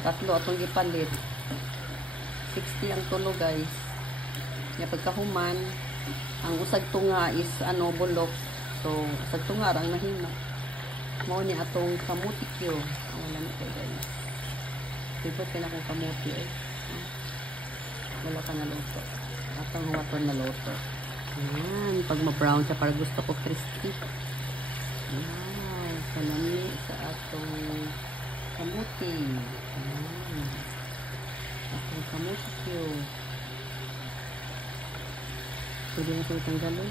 Tatlo atong gipalit. 60 ang tulo guys. Nya pagkahuman, ang usag tunga is ano bulok. So usag tunga ang nahimo. Mao ni atong kamuti Q. Wala na kay guys. Dito kina kong kamuti eh. Wala ka na luto. Atong huwaton na luto. Ayan, pag ma-brown siya para gusto ko crispy. Wow, salami sa atong kamuti. Ayan. Atong kamuti Q. Pwede na ito tanggalin.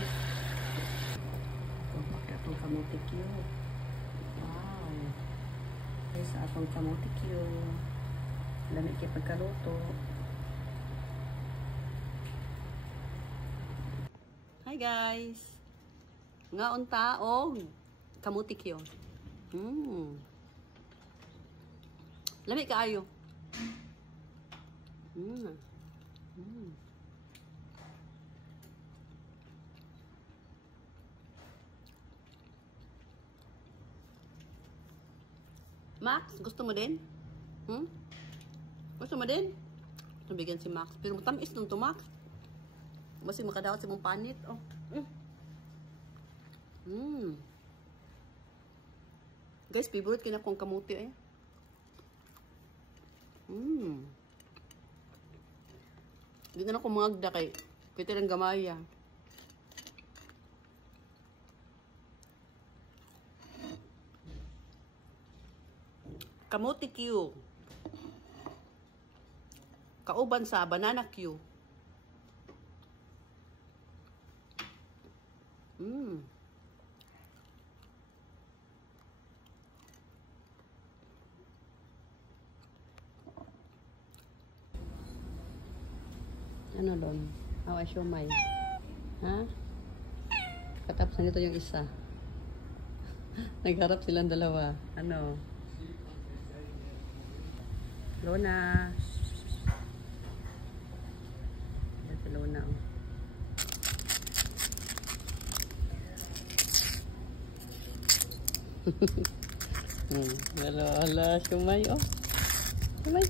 Ito, atong kamuti Q. Wow. Okay, sa atong kamuti Q. Lamig kayo pagkaluto. Hi guys! Nga unta o kamuti Q. Lamig kaayo. Max, gusto mo din? Gusto mo din? Nabigyan si Max. Pero matamis nung to, Max. Basta makadawat sa mong panit. Oh. Guys, favorite kina kong kamuti eh. Hindi na ako magda kay pwede lang gamaya. Kamuti Q. Kauban sa banana Q. Ano doon? How I show my. Ha? Katapos na nito yung isa. Nagharap silang dalawa. Ano? Lona. Yan si Lona. Hala, shumay oh. Shumay.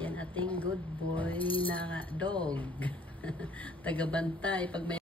Yan ating good boy na dog. Tagabantay pag may